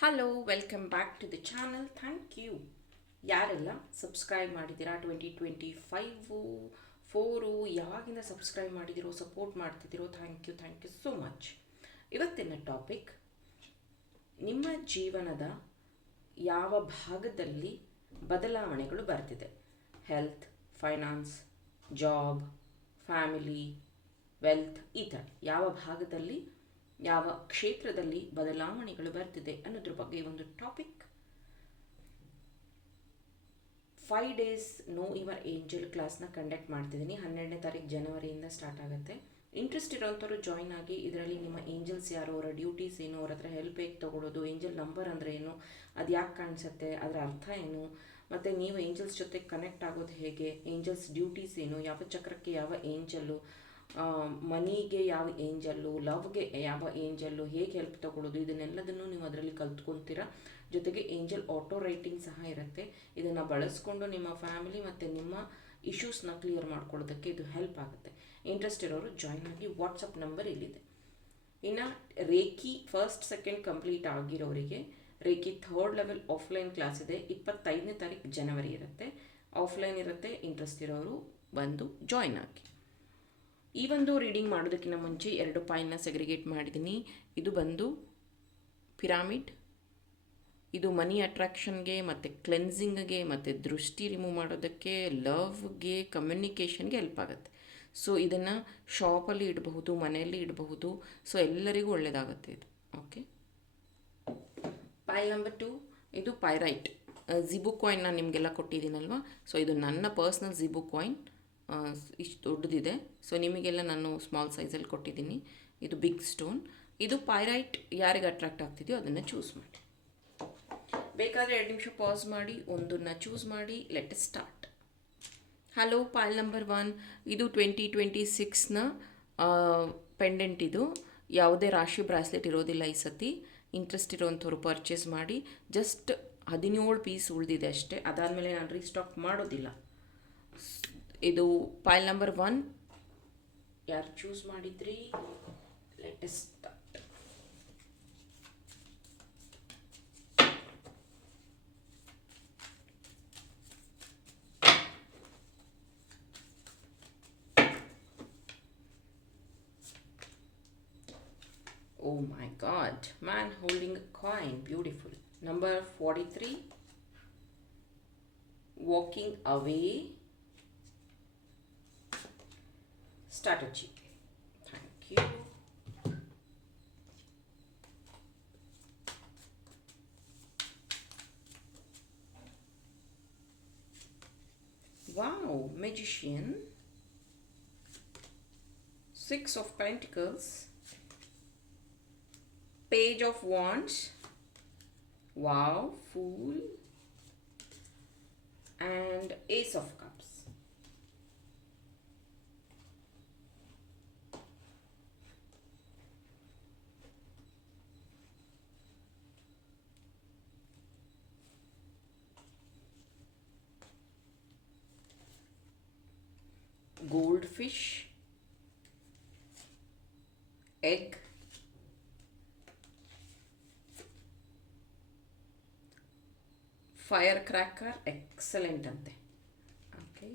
Hello welcome back to the channel. Thank you ಯಾರೆಲ್ಲ subscribe ಮಾಡಿದ್ದೀರಾ. 2025 4 ಯಾವಾಗಿಂದ ಸಬ್ಸ್ಕ್ರೈಬ್ ಮಾಡಿದಿರೋ, ಸಪೋರ್ಟ್ ಮಾಡ್ತಿದ್ದೀರೋ, ಥ್ಯಾಂಕ್ ಯು ಸೋ ಮಚ್. ಇವತ್ತಿನ ಟಾಪಿಕ್, ನಿಮ್ಮ ಜೀವನದ ಯಾವ ಭಾಗದಲ್ಲಿ ಬದಲಾವಣೆಗಳು ಬರ್ತಿದೆ. Health, finance, job, family, wealth, ಈ ಥರ ಯಾವ ಭಾಗದಲ್ಲಿ, ಯಾವ ಕ್ಷೇತ್ರದಲ್ಲಿ ಬದಲಾವಣೆಗಳು ಬರ್ತಿದೆ ಅನ್ನೋದ್ರ ಬಗ್ಗೆ ಒಂದು topic. 5 days no your angel ಕ್ಲಾಸ್ನ ಕಂಡಕ್ಟ್ ಮಾಡ್ತಿದ್ದೀನಿ. 12ನೇ ತಾರೀಕು ಜನವರಿಯಿಂದ ಸ್ಟಾರ್ಟ್ ಆಗುತ್ತೆ. ಇಂಟ್ರೆಸ್ಟ್ ಇರೋಂಥವ್ರು ಜಾಯ್ನ್ ಆಗಿ. ಇದರಲ್ಲಿ ನಿಮ್ಮ ಏಂಜಲ್ಸ್ ಯಾರು, ಅವರ ಡ್ಯೂಟೀಸ್ ಏನು, ಅವ್ರ ಹತ್ರ ಹೆಲ್ಪ್ ಹೇಗೆ ತೊಗೊಳೋದು, ಏಂಜಲ್ ನಂಬರ್ ಅಂದರೆ ಏನು, ಅದು ಯಾಕೆ ಕಾಣಿಸುತ್ತೆ, ಅದರ ಅರ್ಥ ಏನು, ಮತ್ತು ನೀವು ಏಂಜಲ್ಸ್ ಜೊತೆ ಕನೆಕ್ಟ್ ಆಗೋದು ಹೇಗೆ, ಏಂಜಲ್ಸ್ ಡ್ಯೂಟೀಸ್ ಏನು, ಯಾವ ಚಕ್ರಕ್ಕೆ ಯಾವ ಏಂಜಲ್ಲು, ಮನಿಗೆ ಯಾವ ಏಂಜಲ್ಲು, ಲವ್ಗೆ ಯಾವ ಏಂಜಲ್ಲು, ಹೇಗೆ ಹೆಲ್ಪ್ ತೊಗೊಳ್ಳೋದು, ಇದನ್ನೆಲ್ಲದನ್ನು ನೀವು ಅದರಲ್ಲಿ ಕಲ್ತ್ಕೊತೀರಾ. ಜೊತೆಗೆ ಏಂಜಲ್ ಆಟೋ ರೈಟಿಂಗ್ ಸಹ ಇರುತ್ತೆ. ಇದನ್ನು ಬಳಸ್ಕೊಂಡು ನಿಮ್ಮ ಫ್ಯಾಮಿಲಿ ಮತ್ತು ನಿಮ್ಮ ಇಶ್ಯೂಸ್ನ ಕ್ಲಿಯರ್ ಮಾಡ್ಕೊಳ್ಳೋದಕ್ಕೆ ಇದು ಹೆಲ್ಪ್ ಆಗುತ್ತೆ. ಇಂಟ್ರೆಸ್ಟ್ ಇರೋರು ಜಾಯ್ನ್ ಆಗಿ. ವಾಟ್ಸಪ್ ನಂಬರ್ ಇಲ್ಲಿದೆ. ಇನ್ನು ರೇಖಿ ಫಸ್ಟ್ ಸೆಕೆಂಡ್ ಕಂಪ್ಲೀಟ್ ಆಗಿರೋರಿಗೆ reiki 3rd level offline class ಇದೆ. 25ನೇ ತಾರೀಕು ಜನವರಿ ಇರುತ್ತೆ. ಆಫ್ಲೈನ್ ಇರುತ್ತೆ. ಇಂಟ್ರೆಸ್ಟ್ ಇರೋರು ಬಂದು ಜಾಯ್ನ್ ಆಗಿ. ಈ ಒಂದು ರೀಡಿಂಗ್ ಮಾಡೋದಕ್ಕಿಂತ ಮುಂಚೆ 2 ಪಾಯಿಂಟ್ನ ಸೆಗ್ರಿಗೇಟ್ ಮಾಡಿದ್ದೀನಿ. ಇದು ಬಂದು ಪಿರಾಮಿಡ್. ಇದು ಮನಿ ಅಟ್ರಾಕ್ಷನ್ಗೆ ಮತ್ತು ಕ್ಲೆನ್ಸಿಂಗ್ಗೆ ಮತ್ತು ದೃಷ್ಟಿ ರಿಮೂವ್ ಮಾಡೋದಕ್ಕೆ, ಲವ್ಗೆ, ಕಮ್ಯುನಿಕೇಷನ್ಗೆ ಹೆಲ್ಪ್ ಆಗುತ್ತೆ. ಸೊ ಇದನ್ನು ಶಾಪಲ್ಲಿ ಇಡಬಹುದು, ಮನೆಯಲ್ಲಿ ಇಡಬಹುದು. ಸೊ ಎಲ್ಲರಿಗೂ ಒಳ್ಳೆಯದಾಗುತ್ತೆ ಇದು. ಓಕೆ, ಪೈಲ್ ನಂಬರ್ 2 ಇದು ಪೈರೈಟ್. ಜಿಬು ಕಾಯಿನ್ ನಾನು ನಿಮಗೆಲ್ಲ ಕೊಟ್ಟಿದ್ದೀನಲ್ವ. ಸೊ ಇದು ನನ್ನ ಪರ್ಸ್ನಲ್ ಜಿಬು ಕಾಯಿನ್. ಇಷ್ಟು ದೊಡ್ಡದಿದೆ. ಸೊ ನಿಮಗೆಲ್ಲ ನಾನು ಸ್ಮಾಲ್ ಸೈಜಲ್ಲಿ ಕೊಟ್ಟಿದ್ದೀನಿ. ಇದು ಬಿಗ್ ಸ್ಟೋನ್. ಇದು ಪೈರೈಟ್ ಯಾರಿಗೆ ಅಟ್ರಾಕ್ಟ್ ಆಗ್ತಿದೆಯೋ ಅದನ್ನು ಚೂಸ್ ಮಾಡಿ. ಬೇಕಾದರೆ 2 ನಿಮಿಷ ಪಾಸ್ ಮಾಡಿ ಒಂದನ್ನು ಚೂಸ್ ಮಾಡಿ. Let start. ಹಲೋ, ಪೈಲ್ ನಂಬರ್ 1 ಇದು 2026ನ ಪೆಂಡೆಂಟ್. ಇದು ಯಾವುದೇ ರಾಶಿ ಬ್ರಾಸ್ಲೆಟ್ ಇರೋದಿಲ್ಲ ಈ ಸತಿ. ಇಂಟ್ರೆಸ್ಟ್ ಇರೋವಂಥವ್ರು ಪರ್ಚೇಸ್ ಮಾಡಿ. ಜಸ್ಟ್ 17 ಪೀಸ್ ಉಳಿದಿದೆ ಅಷ್ಟೇ. ಅದಾದಮೇಲೆ ನಾನು ರೀಸ್ಟಾಕ್ ಮಾಡೋದಿಲ್ಲ. ಇದು ಪೈಲ್ ನಂಬರ್ 1 ಯಾರು ಚೂಸ್ ಮಾಡಿದ್ರಿ. Let start. Oh my God, man holding a coin, beautiful. Number 43, walking away. Strategy. Thank you. Wow, magician. 6 of Pentacles. Page of Wands. Wow, Fool. And Ace of Cups. Goldfish, egg, firecracker, excellent ante. Okay,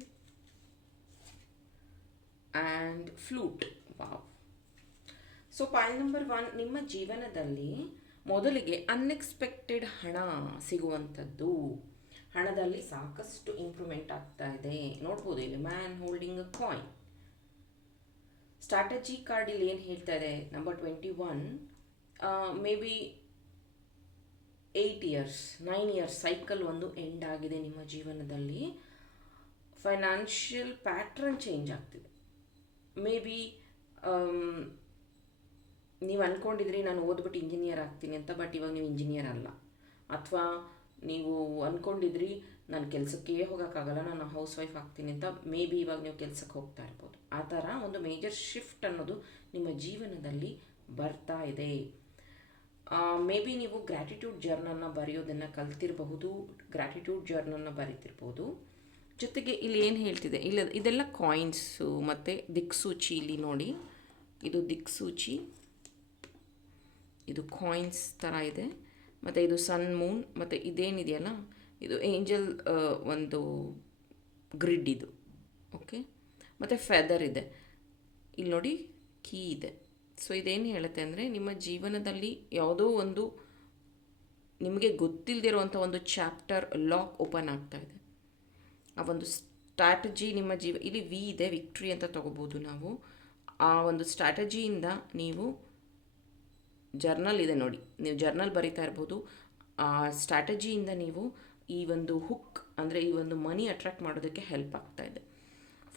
and flute. Wow. So point number 1, ನಿಮ್ಮ ಜೀವನದಲ್ಲಿ ಮೊದಲಿಗೆ unexpected ಹಣ ಸಿಗುವಂಥದ್ದು. ಹಣದಲ್ಲಿ ಸಾಕಷ್ಟು improvement ಆಗ್ತಾ ಇದೆ. ನೋಡ್ಬೋದು ಇಲ್ಲಿ ಮ್ಯಾನ್ ಹೋಲ್ಡಿಂಗ್ ಅ ಕಾಯಿನ್. ಸ್ಟ್ರಾಟಜಿ ಕಾರ್ಡ್ ಇಲ್ಲಿ ಏನು ಹೇಳ್ತಾ ಇದೆ, number 21, may be 8 years 9 years cycle ಒಂದು ಎಂಡ್ ಆಗಿದೆ ನಿಮ್ಮ ಜೀವನದಲ್ಲಿ. ಫೈನಾನ್ಷಿಯಲ್ ಪ್ಯಾಟ್ರನ್ ಚೇಂಜ್ ಆಗ್ತಿದೆ. ಮೇ ಬಿ ನೀವು ಅಂದ್ಕೊಂಡಿದ್ರಿ ನಾನು ಓದ್ಬಿಟ್ಟು ಇಂಜಿನಿಯರ್ ಆಗ್ತೀನಿ ಅಂತ, ಬಟ್ ಇವಾಗ ನೀವು ಇಂಜಿನಿಯರ್ ಅಲ್ಲ. ಅಥವಾ ನೀವು ಅಂದ್ಕೊಂಡಿದ್ರಿ ನಾನು ಕೆಲಸಕ್ಕೆ ಹೋಗೋಕ್ಕಾಗಲ್ಲ, ನಾನು ಹೌಸ್ ವೈಫ್ ಆಗ್ತೀನಿ ಅಂತ. ಮೇ ಬಿ ಇವಾಗ ನೀವು ಕೆಲಸಕ್ಕೆ ಹೋಗ್ತಾ ಇರ್ಬೋದು. ಆ ಥರ ಒಂದು ಮೇಜರ್ ಶಿಫ್ಟ್ ಅನ್ನೋದು ನಿಮ್ಮ ಜೀವನದಲ್ಲಿ ಬರ್ತಾ ಇದೆ. ಮೇ ಬಿ ನೀವು ಗ್ರ್ಯಾಟಿಟ್ಯೂಡ್ ಜರ್ನಲ್ನ ಬರೆಯೋದನ್ನು ಕಲ್ತಿರಬಹುದು, ಗ್ರ್ಯಾಟಿಟ್ಯೂಡ್ ಜರ್ನಲ್ನ ಬರೀತಿರ್ಬೋದು. ಜೊತೆಗೆ ಇಲ್ಲಿ ಏನು ಹೇಳ್ತಿದೆ, ಇದೆಲ್ಲ ಕಾಯಿನ್ಸು ಮತ್ತು ದಿಕ್ಸೂಚಿ. ಇಲ್ಲಿ ನೋಡಿ, ಇದು ದಿಕ್ಸೂಚಿ, ಇದು ಕಾಯಿನ್ಸ್ ಥರ ಇದೆ. ಮತ್ತು ಇದು ಸನ್ ಮೂನ್, ಮತ್ತು ಇದೇನಿದೆಯಲ್ಲ ಇದು ಏಂಜಲ್ ಒಂದು ಗ್ರಿಡ್ ಇದು. ಓಕೆ, ಮತ್ತು ಫೆದರ್ ಇದೆ ಇಲ್ಲಿ ನೋಡಿ, ಕೀ ಇದೆ. ಸೊ ಇದೇನು ಹೇಳುತ್ತೆ ಅಂದರೆ ನಿಮ್ಮ ಜೀವನದಲ್ಲಿ ಯಾವುದೋ ಒಂದು ನಿಮಗೆ ಗೊತ್ತಿಲ್ಲದಿರುವಂಥ ಒಂದು ಚಾಪ್ಟರ್ ಲಾಕ್ ಓಪನ್ ಆಗ್ತಾ ಇದೆ. ಆ ಒಂದು ಸ್ಟ್ರಾಟಜಿ ನಿಮ್ಮ ಇಲ್ಲಿ ವಿ ಇದೆ, ವಿಕ್ಟ್ರಿ ಅಂತ ತಗೋಬೋದು ನಾವು. ಆ ಒಂದು ಸ್ಟ್ರಾಟಜಿಯಿಂದ ನೀವು ಜರ್ನಲ್ ಇದೆ ನೋಡಿ, ನೀವು ಜರ್ನಲ್ ಬರಿತಾ ಇರ್ಬೋದು. ಆ ಸ್ಟ್ರಾಟಜಿಯಿಂದ ನೀವು ಈ ಒಂದು ಹುಕ್ ಅಂದರೆ ಈ ಒಂದು ಮನಿ ಅಟ್ರಾಕ್ಟ್ ಮಾಡೋದಕ್ಕೆ ಹೆಲ್ಪ್ ಆಗ್ತಾ ಇದೆ.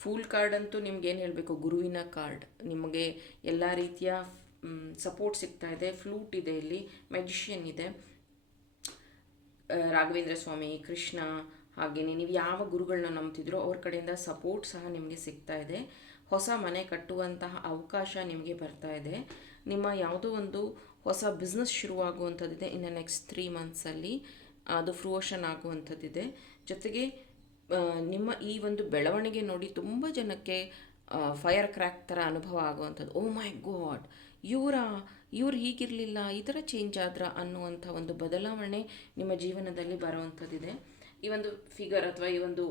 ಫೂಲ್ ಕಾರ್ಡ್ ಅಂತೂ ನಿಮ್ಗೆ ಏನು ಹೇಳಬೇಕು, ಗುರುವಿನ ಕಾರ್ಡ್. ನಿಮಗೆ ಎಲ್ಲ ರೀತಿಯ ಸಪೋರ್ಟ್ ಸಿಗ್ತಾ ಇದೆ. ಫ್ಲೂಟ್ ಇದೆ ಇಲ್ಲಿ, ಮ್ಯಾಜಿಷಿಯನ್ ಇದೆ, ರಾಘವೇಂದ್ರ ಸ್ವಾಮಿ, ಕೃಷ್ಣ, ಹಾಗೆಯೇ ನೀವು ಯಾವ ಗುರುಗಳನ್ನ ನಂಬ್ತಿದ್ರೋ ಅವ್ರ ಕಡೆಯಿಂದ ಸಪೋರ್ಟ್ ಸಹ ನಿಮಗೆ ಸಿಗ್ತಾ ಇದೆ. ಹೊಸ ಮನೆ ಕಟ್ಟುವಂತಹ ಅವಕಾಶ ನಿಮಗೆ ಬರ್ತಾ ಇದೆ. ನಿಮ್ಮ ಯಾವುದೋ ಒಂದು ಹೊಸ ಬಿಸ್ನೆಸ್ ಶುರುವಾಗುವಂಥದ್ದಿದೆ ಇನ್ನು ನೆಕ್ಸ್ಟ್ 3 ಮಂತ್ಸಲ್ಲಿ, ಅದು ಫ್ರೂಷನ್ ಆಗುವಂಥದ್ದಿದೆ. ಜೊತೆಗೆ ನಿಮ್ಮ ಈ ಒಂದು ಬೆಳವಣಿಗೆ ನೋಡಿ ತುಂಬ ಜನಕ್ಕೆ ಫೈರ್ ಕ್ರ್ಯಾಕ್ ಥರ ಅನುಭವ ಆಗುವಂಥದ್ದು. ಓ ಮೈ ಗಾಡ್, ಇವ್ರು ಹೀಗಿರಲಿಲ್ಲ, ಈ ಥರ ಚೇಂಜ್ ಆದ್ರ ಅನ್ನುವಂಥ ಒಂದು ಬದಲಾವಣೆ ನಿಮ್ಮ ಜೀವನದಲ್ಲಿ ಬರುವಂಥದ್ದಿದೆ. ಈ ಒಂದು ಫಿಗರ್ ಅಥವಾ ಈ ಒಂದು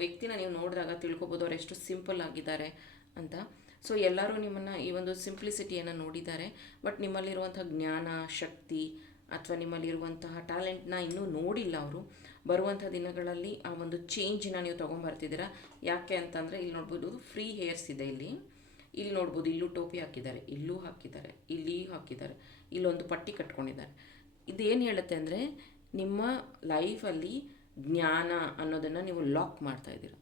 ವ್ಯಕ್ತಿನ ನೀವು ನೋಡಿದಾಗ ತಿಳ್ಕೊಬೋದು ಅವ್ರು ಎಷ್ಟು ಸಿಂಪಲ್ ಆಗಿದ್ದಾರೆ ಅಂತ. ಸೊ ಎಲ್ಲರೂ ನಿಮ್ಮನ್ನು ಈ ಒಂದು ಸಿಂಪ್ಲಿಸಿಟಿಯನ್ನು ನೋಡಿದ್ದಾರೆ. ಬಟ್ ನಿಮ್ಮಲ್ಲಿರುವಂಥ ಜ್ಞಾನ, ಶಕ್ತಿ ಅಥವಾ ನಿಮ್ಮಲ್ಲಿರುವಂತಹ ಟ್ಯಾಲೆಂಟ್ನ ಇನ್ನೂ ನೋಡಿಲ್ಲ ಅವರು. ಬರುವಂಥ ದಿನಗಳಲ್ಲಿ ಆ ಒಂದು ಚೇಂಜನ್ನ ನೀವು ತೊಗೊಂಬರ್ತಿದ್ದೀರಾ. ಯಾಕೆ ಅಂತಂದರೆ ಇಲ್ಲಿ ನೋಡ್ಬೋದು ಫ್ರೀ ಹೇರ್ಸ್ ಇದೆ ಇಲ್ಲಿ ನೋಡ್ಬೋದು, ಇಲ್ಲೂ ಟೋಪಿ ಹಾಕಿದ್ದಾರೆ, ಇಲ್ಲೂ ಹಾಕಿದ್ದಾರೆ, ಇಲ್ಲಿ ಹಾಕಿದ್ದಾರೆ, ಇಲ್ಲೊಂದು ಪಟ್ಟಿ ಕಟ್ಕೊಂಡಿದ್ದಾರೆ. ಇದೇನು ಹೇಳುತ್ತೆ ಅಂದರೆ ನಿಮ್ಮ ಲೈಫಲ್ಲಿ ಜ್ಞಾನ ಅನ್ನೋದನ್ನು ನೀವು ಲಾಕ್ ಮಾಡ್ತಾ ಇದ್ದೀರಾ,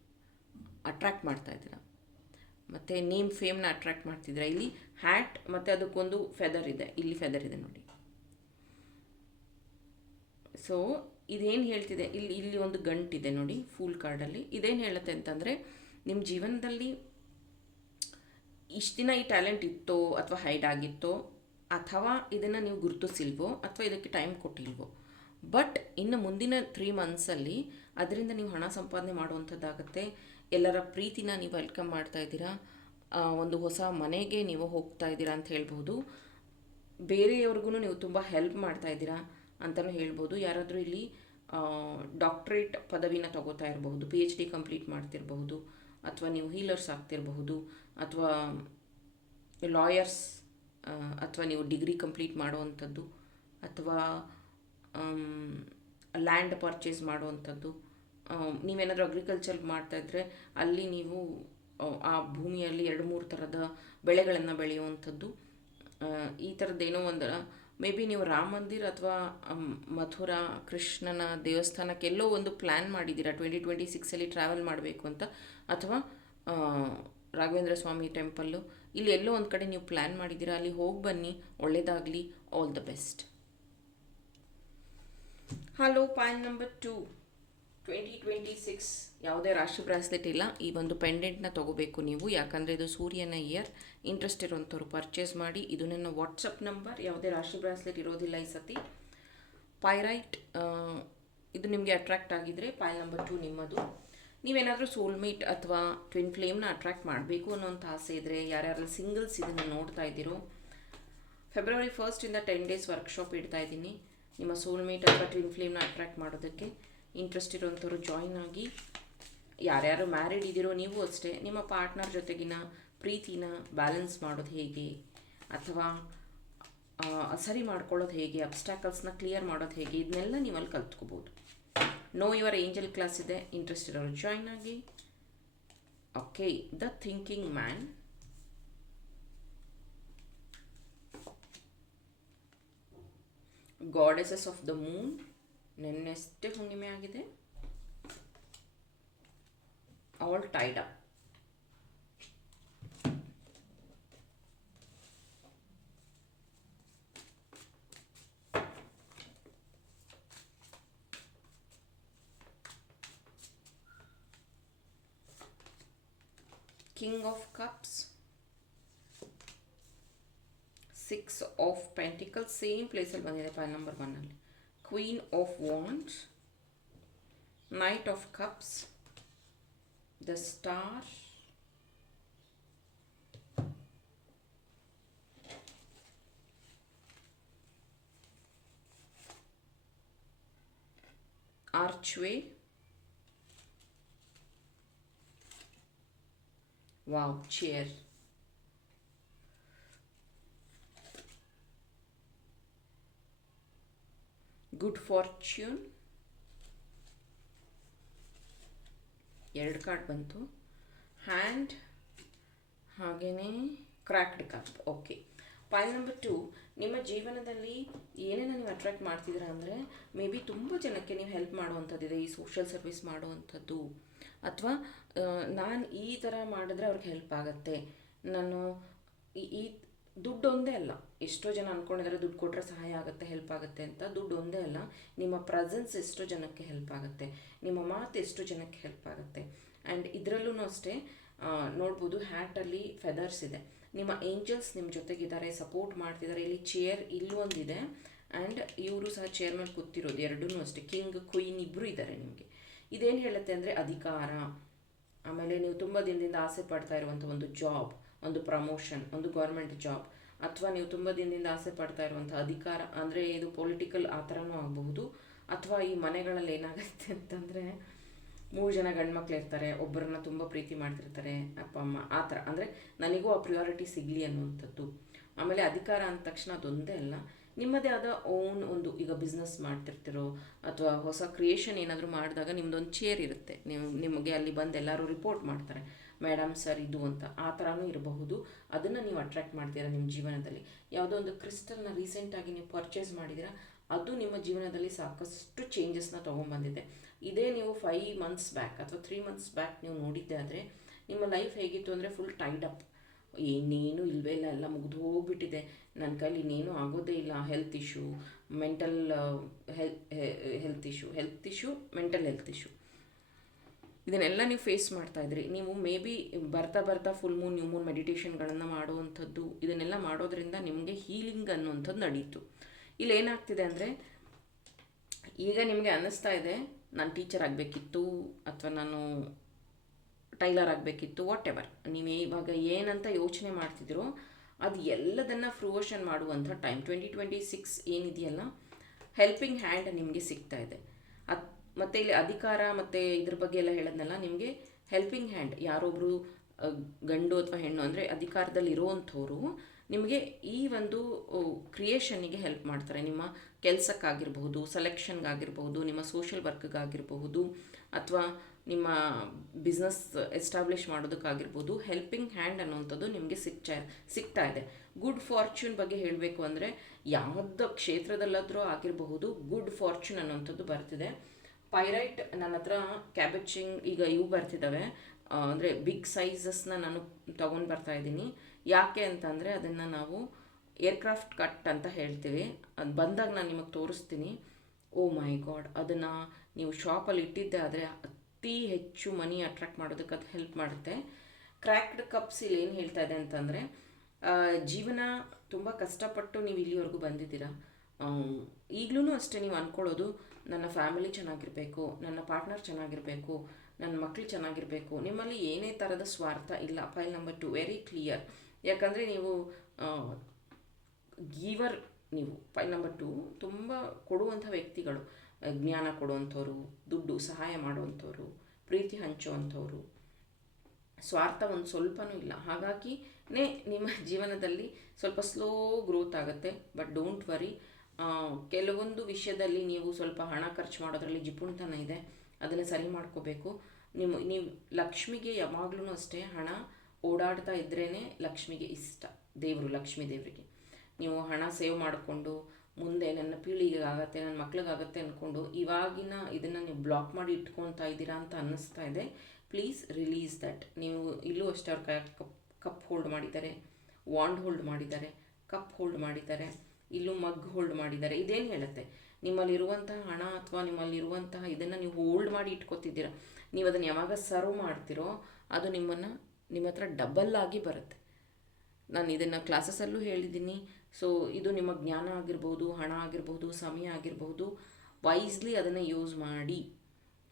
ಅಟ್ರ್ಯಾಕ್ಟ್ ಮಾಡ್ತಾ ಇದ್ದೀರಾ. ಮತ್ತು ನೇಮ್ ಫೇಮ್ನ ಅಟ್ರ್ಯಾಕ್ಟ್ ಮಾಡ್ತಿದ್ದೀರಾ. ಇಲ್ಲಿ ಹ್ಯಾಟ್ ಮತ್ತು ಅದಕ್ಕೊಂದು ಫೆದರ್ ಇದೆ, ಇಲ್ಲಿ ಫೆದರ್ ಇದೆ ನೋಡಿ. ಸೊ ಇದೇನು ಹೇಳ್ತಿದೆ, ಇಲ್ಲಿ ಒಂದು ಗಂಟಿದೆ ನೋಡಿ ಫೂಲ್ ಕಾರ್ಡಲ್ಲಿ. ಇದೇನು ಹೇಳುತ್ತೆ ಅಂತಂದರೆ ನಿಮ್ಮ ಜೀವನದಲ್ಲಿ ಇಷ್ಟು ದಿನ ಈ ಟ್ಯಾಲೆಂಟ್ ಇತ್ತೋ ಅಥವಾ ಹೈಡ್ ಆಗಿತ್ತೋ, ಅಥವಾ ಇದನ್ನು ನೀವು ಗುರುತಿಸಿಲ್ವೋ ಅಥವಾ ಇದಕ್ಕೆ ಟೈಮ್ ಕೊಟ್ಟಿಲ್ವೋ, ಬಟ್ ಇನ್ನು ಮುಂದಿನ 3 ಮಂತ್ಸಲ್ಲಿ ಅದರಿಂದ ನೀವು ಹಣ ಸಂಪಾದನೆ ಮಾಡುವಂಥದ್ದಾಗತ್ತೆ. ಎಲ್ಲರ ಪ್ರೀತಿನ ನೀವು ವೆಲ್ಕಮ್ ಮಾಡ್ತಾ ಇದ್ದೀರಾ. ಒಂದು ಹೊಸ ಮನೆಗೆ ನೀವು ಹೋಗ್ತಾ ಇದ್ದೀರಾ ಅಂತ ಹೇಳ್ಬೋದು. ಬೇರೆಯವ್ರಿಗೂ ನೀವು ತುಂಬ ಹೆಲ್ಪ್ ಮಾಡ್ತಾ ಇದ್ದೀರಾ ಅಂತಲೂ ಹೇಳ್ಬೋದು. ಯಾರಾದರೂ ಇಲ್ಲಿ ಡಾಕ್ಟ್ರೇಟ್ ಪದವಿನ ತಗೋತಾ ಇರಬಹುದು, PhD ಕಂಪ್ಲೀಟ್ ಮಾಡ್ತಿರಬಹುದು, ಅಥವಾ ನೀವು ಹೀಲರ್ಸ್ ಆಗ್ತಿರಬಹುದು, ಅಥವಾ ಲಾಯರ್ಸ್, ಅಥವಾ ನೀವು ಡಿಗ್ರಿ ಕಂಪ್ಲೀಟ್ ಮಾಡುವಂಥದ್ದು, ಅಥವಾ ಲ್ಯಾಂಡ್ ಪರ್ಚೇಸ್ ಮಾಡುವಂಥದ್ದು. ನೀವೇನಾದರೂ ಅಗ್ರಿಕಲ್ಚರ್ ಮಾಡ್ತಾಯಿದ್ರೆ ಅಲ್ಲಿ ನೀವು ಆ ಭೂಮಿಯಲ್ಲಿ 2-3 ಥರದ ಬೆಳೆಗಳನ್ನು ಬೆಳೆಯುವಂಥದ್ದು. ಈ ಥರದ್ದೇನೋ ಒಂದು ಮೇ ಬಿ ನೀವು ರಾಮ ಮಂದಿರ ಅಥವಾ ಮಥುರಾ ಕೃಷ್ಣನ ದೇವಸ್ಥಾನಕ್ಕೆ ಎಲ್ಲೋ ಒಂದು ಪ್ಲ್ಯಾನ್ ಮಾಡಿದ್ದೀರಾ 2026ಅಲ್ಲಿ ಟ್ರಾವೆಲ್ ಮಾಡಬೇಕು ಅಂತ, ಅಥವಾ ರಾಘವೇಂದ್ರ ಸ್ವಾಮಿ ಟೆಂಪಲ್ಲು, ಇಲ್ಲಿ ಎಲ್ಲೋ ಒಂದು ಕಡೆ ನೀವು ಪ್ಲ್ಯಾನ್ ಮಾಡಿದ್ದೀರಾ, ಅಲ್ಲಿ ಹೋಗಿ ಬನ್ನಿ, ಒಳ್ಳೆಯದಾಗಲಿ, all the best. Hello, point number 2, 2026 ಯಾವುದೇ ರಾಶಿ ಬ್ರಾಸ್ಲೆಟ್ ಇಲ್ಲ. ಈ ಒಂದು ಪೆಂಡೆಂಟ್ನ ತೊಗೋಬೇಕು ನೀವು, ಯಾಕಂದರೆ ಇದು ಸೂರ್ಯನ ಇಯರ್. ಇಂಟ್ರೆಸ್ಟ್ ಇರೋಂಥವ್ರು ಪರ್ಚೇಸ್ ಮಾಡಿ. ಇದು ನನ್ನ ವಾಟ್ಸಪ್ ನಂಬರ್. ಯಾವುದೇ ರಾಶಿ ಬ್ರಾಸ್ಲೆಟ್ ಇರೋದಿಲ್ಲ ಈ ಸತಿ. ಪೈರೈಟ್ ಇದು ನಿಮಗೆ ಅಟ್ರ್ಯಾಕ್ಟ್ ಆಗಿದ್ದರೆ ಪಾಯಿಲ್ ನಂಬರ್ 2 ನಿಮ್ಮದು. ನೀವೇನಾದರೂ ಸೋಲ್ಮೇಟ್ ಅಥವಾ ಟ್ವಿನ್ ಫ್ಲೇಮ್ನ ಅಟ್ರ್ಯಾಕ್ಟ್ ಮಾಡಬೇಕು ಅನ್ನೋಂಥ ಆಸೆ ಇದ್ದರೆ, ಯಾರ್ಯಾರು ಸಿಂಗಲ್ಸ್ ಇದನ್ನು ನೋಡ್ತಾ ಇದ್ದೀರೋ, February 1 10 ಡೇಸ್ ವರ್ಕ್ಶಾಪ್ ಇಡ್ತಾ ಇದ್ದೀನಿ ನಿಮ್ಮ ಸೋಲ್ಮೇಟ್ ಅಥವಾ ಟ್ವಿನ್ ಫ್ಲೇಮ್ನ ಅಟ್ರ್ಯಾಕ್ಟ್ ಮಾಡೋದಕ್ಕೆ. ಇಂಟ್ರೆಸ್ಟ್ ಇರೋಂಥವ್ರು ಜಾಯಿನ್ ಆಗಿ. ಯಾರ್ಯಾರು ಮ್ಯಾರಿಡ್ ಇದ್ದೀರೋ ನೀವು ಅಷ್ಟೇ, ನಿಮ್ಮ ಪಾರ್ಟ್ನರ್ ಜೊತೆಗಿನ ಪ್ರೀತಿನ ಬ್ಯಾಲೆನ್ಸ್ ಮಾಡೋದು ಹೇಗೆ, ಅಥವಾ ಸರಿ ಮಾಡ್ಕೊಳ್ಳೋದು ಹೇಗೆ, ಅಬ್ಸ್ಟ್ಯಾಕಲ್ಸ್ನ ಕ್ಲಿಯರ್ ಮಾಡೋದು ಹೇಗೆ, ಇದನ್ನೆಲ್ಲ ನೀವಲ್ಲಿ ಕಲ್ತ್ಕೋಬೋದು. ನೋ ಯುವರ್ ಏಂಜಲ್ ಕ್ಲಾಸ್ ಇದೆ, ಇಂಟ್ರೆಸ್ಟ್ ಇರೋರು ಜಾಯಿನ್ ಆಗಿ. Okay, the thinking man. Goddesses of the moon, ನೆನ್ನೆಷ್ಟೇ ಹುಣ್ಣಿಮೆ ಆಗಿದೆ. All tied up. King of Cups, 6 of Pentacles, same ಪ್ಲೇಸಲ್ಲಿ ಬಂದಿದೆ ಪಾಯಿಲ್ ನಂಬರ್ 1 ಅಲ್ಲಿ. Queen of Wands, Knight of Cups, the Star, archway, wow, chair, good fortune, 2 card ಬಂತು, hand, ಹಾಗೆಯೇ cracked cup. Okay, point number 2, ನಿಮ್ಮ ಜೀವನದಲ್ಲಿ ಏನೇನು ನೀವು attract ಮಾಡ್ತಿದ್ದೀರಾ ಅಂದರೆ ಮೇ ಬಿ ತುಂಬ ಜನಕ್ಕೆ ನೀವು ಹೆಲ್ಪ್ ಮಾಡುವಂಥದ್ದಿದೆ, ಈ ಸೋಷಿಯಲ್ ಸರ್ವಿಸ್ ಮಾಡುವಂಥದ್ದು, ಅಥವಾ ನಾನು ಈ ಥರ ಮಾಡಿದ್ರೆ ಅವ್ರಿಗೆ ಹೆಲ್ಪ್ ಆಗುತ್ತೆ, ನಾನು ಈ ದುಡ್ಡು ಒಂದೇ ಅಲ್ಲ, ಎಷ್ಟೋ ಜನ ಅಂದ್ಕೊಂಡಿದ್ದಾರೆ ದುಡ್ಡು ಕೊಟ್ಟರೆ ಸಹಾಯ ಆಗುತ್ತೆ, ಹೆಲ್ಪ್ ಆಗುತ್ತೆ ಅಂತ. ದುಡ್ಡು ಒಂದೇ ಅಲ್ಲ, ನಿಮ್ಮ ಪ್ರೆಸೆನ್ಸ್ ಎಷ್ಟೋ ಜನಕ್ಕೆ ಹೆಲ್ಪ್ ಆಗುತ್ತೆ, ನಿಮ್ಮ ಮಾತು ಎಷ್ಟೋ ಜನಕ್ಕೆ ಹೆಲ್ಪ್ ಆಗುತ್ತೆ. ಆ್ಯಂಡ್ ಇದರಲ್ಲೂ ಅಷ್ಟೇ ನೋಡ್ಬೋದು, ಹ್ಯಾಟಲ್ಲಿ ಫೆದರ್ಸ್ ಇದೆ, ನಿಮ್ಮ ಏಂಜಲ್ಸ್ ನಿಮ್ಮ ಜೊತೆಗಿದ್ದಾರೆ, ಸಪೋರ್ಟ್ ಮಾಡ್ತಿದ್ದಾರೆ. ಇಲ್ಲಿ ಚೇರ್ ಇಲ್ಲೂ ಒಂದಿದೆ, ಆ್ಯಂಡ್ ಇವರು ಸಹ ಚೇರ್ ಮೇಲೆ ಕೂತಿರೋದು, ಎರಡೂ ಅಷ್ಟೇ, ಕಿಂಗ್ ಕ್ವೀನ್ ಇಬ್ಬರು ಇದ್ದಾರೆ ನಿಮಗೆ. ಇದೇನು ಹೇಳುತ್ತೆ ಅಂದರೆ ಅಧಿಕಾರ, ಆಮೇಲೆ ನೀವು ತುಂಬ ದಿನದಿಂದ ಆಸೆ ಪಡ್ತಾ ಇರುವಂಥ ಒಂದು ಜಾಬ್, ಒಂದು ಪ್ರಮೋಷನ್, ಒಂದು ಗೌರ್ಮೆಂಟ್ ಜಾಬ್, ಅಥವಾ ನೀವು ತುಂಬ ದಿನದಿಂದ ಆಸೆ ಪಡ್ತಾ ಇರುವಂಥ ಅಧಿಕಾರ, ಅಂದರೆ ಇದು ಪೊಲಿಟಿಕಲ್ ಆ ಥರನೂ ಆಗಬಹುದು. ಅಥವಾ ಈ ಮನೆಗಳಲ್ಲಿ ಏನಾಗುತ್ತೆ ಅಂತಂದರೆ 3 ಜನ ಗಂಡ್ಮಕ್ಳು ಇರ್ತಾರೆ, ಒಬ್ಬರನ್ನ ತುಂಬ ಪ್ರೀತಿ ಮಾಡ್ತಿರ್ತಾರೆ ಅಪ್ಪ ಅಮ್ಮ, ಆ ಥರ, ಅಂದರೆ ನನಗೂ ಆ ಪ್ರಿಯಾರಿಟಿ ಸಿಗಲಿ ಅನ್ನುವಂಥದ್ದು. ಆಮೇಲೆ ಅಧಿಕಾರ ಅಂದ ತಕ್ಷಣ ಅದೊಂದೇ ಅಲ್ಲ, ನಿಮ್ಮದೇ ಆದ ಓನ್ ಒಂದು, ಈಗ ಬಿಸ್ನೆಸ್ ಮಾಡ್ತಿರ್ತಿರೋ ಅಥವಾ ಹೊಸ ಕ್ರಿಯೇಷನ್ ಏನಾದರೂ ಮಾಡಿದಾಗ ನಿಮ್ಮದೊಂದು ಚೇರ್ ಇರುತ್ತೆ, ನಿಮಗೆ ಅಲ್ಲಿ ಬಂದು ಎಲ್ಲರೂ ರಿಪೋರ್ಟ್ ಮಾಡ್ತಾರೆ, ಮೇಡಮ್ ಸರ್ ಇದು ಅಂತ, ಆ ಥರನೂ ಇರಬಹುದು. ಅದನ್ನು ನೀವು ಅಟ್ರ್ಯಾಕ್ಟ್ ಮಾಡ್ತೀರಾ ನಿಮ್ಮ ಜೀವನದಲ್ಲಿ. ಯಾವುದೋ ಒಂದು ಕ್ರಿಸ್ಟಲ್ನ ರೀಸೆಂಟಾಗಿ ನೀವು ಪರ್ಚೇಸ್ ಮಾಡಿದ್ದೀರಾ, ಅದು ನಿಮ್ಮ ಜೀವನದಲ್ಲಿ ಸಾಕಷ್ಟು ಚೇಂಜಸ್ನ ತೊಗೊಂಬಂದಿದೆ. ಇದೇ ನೀವು 5 ಮಂತ್ಸ್ ಬ್ಯಾಕ್ ಅಥವಾ 3 ಮಂತ್ಸ್ ಬ್ಯಾಕ್ ನೀವು ನೋಡಿದ್ದೆ ಆದರೆ ನಿಮ್ಮ ಲೈಫ್ ಹೇಗಿತ್ತು ಅಂದರೆ ಫುಲ್ ಟೈಡ್ ಅಪ್, ಇನ್ನೇನು ಇಲ್ಲವೇ ಇಲ್ಲ, ಎಲ್ಲ ಮುಗಿದು ಹೋಗ್ಬಿಟ್ಟಿದೆ, ನನ್ನ ಕೈಲಿ ಇನ್ನೇನು ಆಗೋದೇ ಇಲ್ಲ, health issue, mental health issue, mental health issue, ಇದನ್ನೆಲ್ಲ ನೀವು ಫೇಸ್ ಮಾಡ್ತಾಯಿದ್ರಿ. ನೀವು ಮೇ ಬಿ ಬರ್ತಾ ಫುಲ್ ಮೂನ್, ನ್ಯೂ ಮೂನ್ ಮೆಡಿಟೇಷನ್ಗಳನ್ನು ಮಾಡುವಂಥದ್ದು, ಇದನ್ನೆಲ್ಲ ಮಾಡೋದ್ರಿಂದ ನಿಮಗೆ ಹೀಲಿಂಗ್ ಅನ್ನುವಂಥದ್ದು ನಡೀತು. ಇಲ್ಲಿ ಏನಾಗ್ತಿದೆ ಅಂದರೆ ಈಗ ನಿಮಗೆ ಅನ್ನಿಸ್ತಾ ಇದೆ ನಾನು ಟೀಚರ್ ಆಗಬೇಕಿತ್ತು, ಅಥವಾ ನಾನು ಟೈಲರ್ ಆಗಬೇಕಿತ್ತು, ವಾಟ್ ಎವರ್ ನೀವು ಇವಾಗ ಏನಂತ ಯೋಚನೆ ಮಾಡ್ತಿದ್ದೀರೋ ಅದು ಎಲ್ಲದನ್ನು ಫ್ರೂವಷನ್ ಮಾಡುವಂಥ ಟೈಮ್ 2026 ಏನಿದೆಯಲ್ಲ, ಹೆಲ್ಪಿಂಗ್ ಹ್ಯಾಂಡ್ ನಿಮಗೆ ಸಿಗ್ತಾ ಇದೆ. ಮತ್ತು ಇಲ್ಲಿ ಅಧಿಕಾರ ಮತ್ತು ಇದ್ರ ಬಗ್ಗೆ ಎಲ್ಲ ಹೇಳೋದ್ನಲ್ಲ, ನಿಮಗೆ ಹೆಲ್ಪಿಂಗ್ ಹ್ಯಾಂಡ್ ಯಾರೊಬ್ಬರು ಗಂಡು ಅಥವಾ ಹೆಣ್ಣು ಅಂದರೆ ಅಧಿಕಾರದಲ್ಲಿ ಇರೋವಂಥವ್ರು ನಿಮಗೆ ಈ ಒಂದು ಕ್ರಿಯೇಷನ್ನಿಗೆ ಹೆಲ್ಪ್ ಮಾಡ್ತಾರೆ. ನಿಮ್ಮ ಕೆಲಸಕ್ಕಾಗಿರ್ಬಹುದು, ಸೆಲೆಕ್ಷನ್ಗಾಗಿರ್ಬಹುದು, ನಿಮ್ಮ ಸೋಷಿಯಲ್ ವರ್ಕ್ಗಾಗಿರಬಹುದು, ಅಥವಾ ನಿಮ್ಮ ಬಿಸ್ನೆಸ್ ಎಸ್ಟಾಬ್ಲಿಷ್ ಮಾಡೋದಕ್ಕಾಗಿರ್ಬೋದು, ಹೆಲ್ಪಿಂಗ್ ಹ್ಯಾಂಡ್ ಅನ್ನುವಂಥದ್ದು ನಿಮಗೆ ಸಿಗ್ತಾ ಇದೆ. ಗುಡ್ ಫಾರ್ಚ್ಯೂನ್ ಬಗ್ಗೆ ಹೇಳಬೇಕು ಅಂದರೆ ಯಾವುದೇ ಕ್ಷೇತ್ರದಲ್ಲಾದರೂ ಆಗಿರಬಹುದು, ಗುಡ್ ಫಾರ್ಚ್ಯೂನ್ ಅನ್ನುವಂಥದ್ದು ಬರ್ತಿದೆ. ಪೈರೈಟ್ ನನ್ನ ಹತ್ರ ಕ್ಯಾಬೆಚಿಂಗ್ ಈಗ ಇವು ಬರ್ತಿದ್ದಾವೆ, ಅಂದರೆ ಬಿಗ್ ಸೈಜಸ್ನ ನಾನು ತೊಗೊಂಡು ಬರ್ತಾಯಿದ್ದೀನಿ. ಯಾಕೆ ಅಂತಂದರೆ ಅದನ್ನು ನಾವು ಏರ್ಕ್ರಾಫ್ಟ್ ಕಟ್ ಅಂತ ಹೇಳ್ತೀವಿ. ಅದು ಬಂದಾಗ ನಾನು ನಿಮಗೆ ತೋರಿಸ್ತೀನಿ. ಓ ಮೈ ಗಾಡ್, ಅದನ್ನು ನೀವು ಶಾಪಲ್ಲಿ ಇಟ್ಟಿದ್ದೆ ಆದರೆ ಅತಿ ಹೆಚ್ಚು ಮನಿ ಅಟ್ರಾಕ್ಟ್ ಮಾಡೋದಕ್ಕೆ ಅದು ಹೆಲ್ಪ್ ಮಾಡುತ್ತೆ. ಕ್ರ್ಯಾಕ್ಡ್ ಕಪ್ಸ್ ಇಲ್ಲಿ ಏನು ಹೇಳ್ತಾ ಇದೆ ಅಂತಂದರೆ, ಜೀವನ ತುಂಬ ಕಷ್ಟಪಟ್ಟು ನೀವು ಇಲ್ಲಿವರೆಗೂ ಬಂದಿದ್ದೀರಾ. ಈಗಲೂ ಅಷ್ಟೇ ನೀವು ಅಂದ್ಕೊಳ್ಳೋದು ನನ್ನ ಫ್ಯಾಮಿಲಿ ಚೆನ್ನಾಗಿರಬೇಕು, ನನ್ನ ಪಾರ್ಟ್ನರ್ ಚೆನ್ನಾಗಿರಬೇಕು, ನನ್ನ ಮಕ್ಕಳು ಚೆನ್ನಾಗಿರಬೇಕು, ನಿಮ್ಮಲ್ಲಿ ಏನೇ ಥರದ ಸ್ವಾರ್ಥ ಇಲ್ಲ. File number 2 very clear. ಯಾಕಂದರೆ ನೀವು ಗೀವರ್, ನೀವು ಫೈಲ್ ನಂಬರ್ 2 ತುಂಬ ಕೊಡುವಂಥ ವ್ಯಕ್ತಿಗಳು, ಜ್ಞಾನ ಕೊಡುವಂಥವ್ರು, ದುಡ್ಡು ಸಹಾಯ ಮಾಡುವಂಥವ್ರು, ಪ್ರೀತಿ ಹಂಚುವಂಥವ್ರು, ಸ್ವಾರ್ಥ ಒಂದು ಸ್ವಲ್ಪನೂ ಇಲ್ಲ. ಹಾಗಾಗಿನೇ ನಿಮ್ಮ ಜೀವನದಲ್ಲಿ ಸ್ವಲ್ಪ ಸ್ಲೋ ಗ್ರೋತ್ ಆಗುತ್ತೆ. ಬಟ್ ಡೋಂಟ್ ವರಿ, ಕೆಲವೊಂದು ವಿಷಯದಲ್ಲಿ ನೀವು ಸ್ವಲ್ಪ ಹಣ ಖರ್ಚು ಮಾಡೋದ್ರಲ್ಲಿ ಜಿಪುಣತನ ಇದೆ, ಅದನ್ನು ಸರಿ ಮಾಡ್ಕೋಬೇಕು. ನೀವು ಲಕ್ಷ್ಮಿಗೆ ಯಾವಾಗಲೂ ಅಷ್ಟೇ ಹಣ ಓಡಾಡ್ತಾ ಇದ್ರೇ ಲಕ್ಷ್ಮಿಗೆ ಇಷ್ಟ, ಲಕ್ಷ್ಮೀ ದೇವರಿಗೆ. ನೀವು ಹಣ ಸೇವ್ ಮಾಡಿಕೊಂಡು ಮುಂದೆ ನನ್ನ ಪೀಳಿಗೆಗಾಗತ್ತೆ, ನನ್ನ ಮಕ್ಳಿಗಾಗತ್ತೆ ಅಂದ್ಕೊಂಡು ಇವಾಗಿನ ಇದನ್ನು ನೀವು ಬ್ಲಾಕ್ ಮಾಡಿ ಇಟ್ಕೊತಾ ಇದ್ದೀರಾ ಅಂತ ಅನ್ನಿಸ್ತಾ ಇದೆ. Please release that. ನೀವು ಇಲ್ಲೂ ಅಷ್ಟೇ ಅವ್ರ ಕಪ್ ಹೋಲ್ಡ್ ಮಾಡಿದ್ದಾರೆ, ವಾಂಡ್ ಹೋಲ್ಡ್ ಮಾಡಿದ್ದಾರೆ, ಕಪ್ ಹೋಲ್ಡ್ ಮಾಡಿದ್ದಾರೆ, ಇಲ್ಲೂ ಮಗ್ ಹೋಲ್ಡ್ ಮಾಡಿದ್ದಾರೆ. ಇದೇನು ಹೇಳುತ್ತೆ, ನಿಮ್ಮಲ್ಲಿರುವಂತಹ ಹಣ ಅಥವಾ ನಿಮ್ಮಲ್ಲಿರುವಂತಹ ಇದನ್ನು ನೀವು ಹೋಲ್ಡ್ ಮಾಡಿ ಇಟ್ಕೊತಿದ್ದೀರ. ನೀವು ಅದನ್ನು ಯಾವಾಗ ಸರ್ವ್ ಮಾಡ್ತೀರೋ ಅದು ನಿಮ್ಮ ಹತ್ರ ಡಬಲ್ ಆಗಿ ಬರುತ್ತೆ. ನಾನು ಇದನ್ನು ಕ್ಲಾಸಸ್ಸಲ್ಲೂ ಹೇಳಿದ್ದೀನಿ. ಸೊ ಇದು ನಿಮ್ಮ ಜ್ಞಾನ ಆಗಿರ್ಬೋದು, ಹಣ ಆಗಿರ್ಬೋದು, ಸಮಯ ಆಗಿರ್ಬೋದು, ವೈಸ್ಲಿ ಅದನ್ನು ಯೂಸ್ ಮಾಡಿ.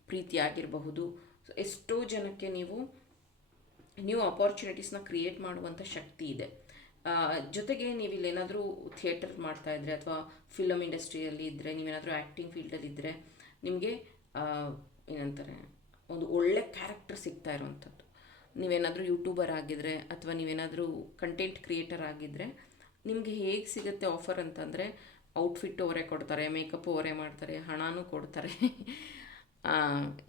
ಪ್ರೀತಿ ಆಗಿರಬಹುದು, ಎಷ್ಟೋ ಜನಕ್ಕೆ ನೀವು ನ್ಯೂ ಆಪರ್ಚುನಿಟೀಸ್ನ ಕ್ರಿಯೇಟ್ ಮಾಡುವಂಥ ಶಕ್ತಿ ಇದೆ. ಜೊತೆಗೆ ನೀವು ಇಲ್ಲೇನಾದರೂ ಥಿಯೇಟರ್ ಮಾಡ್ತಾಯಿದ್ರೆ ಅಥವಾ ಫಿಲಮ್ ಇಂಡಸ್ಟ್ರಿಯಲ್ಲಿ ಇದ್ದರೆ, ನೀವೇನಾದರೂ ಆ್ಯಕ್ಟಿಂಗ್ ಫೀಲ್ಡಲ್ಲಿ ಇದ್ದರೆ, ನಿಮಗೆ ಏನಂತಾರೆ, ಒಂದು ಒಳ್ಳೆ ಕ್ಯಾರೆಕ್ಟರ್ ಸಿಗ್ತಾ ಇರುವಂಥದ್ದು. ನೀವೇನಾದರೂ ಯೂಟ್ಯೂಬರ್ ಆಗಿದ್ದರೆ ಅಥವಾ ನೀವೇನಾದರೂ ಕಂಟೆಂಟ್ ಕ್ರಿಯೇಟರ್ ಆಗಿದ್ದರೆ ನಿಮಗೆ ಹೇಗೆ ಸಿಗುತ್ತೆ ಆಫರ್ ಅಂತಂದರೆ, ಔಟ್ಫಿಟ್ ಅವರೇ ಕೊಡ್ತಾರೆ, ಮೇಕಪ್ ಅವರೇ ಮಾಡ್ತಾರೆ, ಹಣನೂ ಕೊಡ್ತಾರೆ.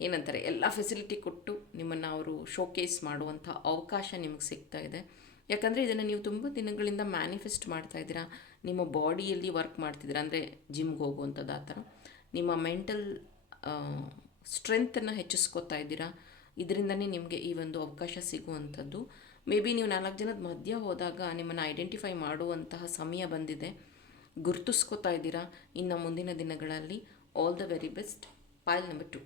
ಏನಂತಾರೆ, ಎಲ್ಲ ಫೆಸಿಲಿಟಿ ಕೊಟ್ಟು ನಿಮ್ಮನ್ನು ಅವರು ಶೋಕೇಸ್ ಮಾಡುವಂಥ ಅವಕಾಶ ನಿಮಗೆ ಸಿಗ್ತಾ ಇದೆ. ಯಾಕಂದರೆ ಇದನ್ನು ನೀವು ತುಂಬ ದಿನಗಳಿಂದ ಮ್ಯಾನಿಫೆಸ್ಟ್ ಮಾಡ್ತಾ ಇದ್ದೀರಾ. ನಿಮ್ಮ ಬಾಡಿಯಲ್ಲಿ ವರ್ಕ್ ಮಾಡ್ತಿದ್ದೀರಾ, ಅಂದರೆ ಜಿಮ್ಗೆ ಹೋಗುವಂಥದ್ದು ಆ ಥರ. ನಿಮ್ಮ ಮೆಂಟಲ್ ಸ್ಟ್ರೆಂತನ್ನು ಹೆಚ್ಚಿಸ್ಕೊತಾ ಇದ್ದೀರಾ. ಇದರಿಂದನೇ ನಿಮಗೆ ಈ ಒಂದು ಅವಕಾಶ ಸಿಗುವಂಥದ್ದು. ಮೇ ಬಿ ನೀವು 4 ಜನದ ಮಧ್ಯ ಹೋದಾಗ ನಿಮ್ಮನ್ನು ಐಡೆಂಟಿಫೈ ಮಾಡುವಂತಹ ಸಮಯ ಬಂದಿದೆ. ಗುರ್ತಿಸ್ಕೊತಾ ಇದ್ದೀರಾ. ಇನ್ನು ಮುಂದಿನ ದಿನಗಳಲ್ಲಿ all the very best. ಪೈಲ್ number 2.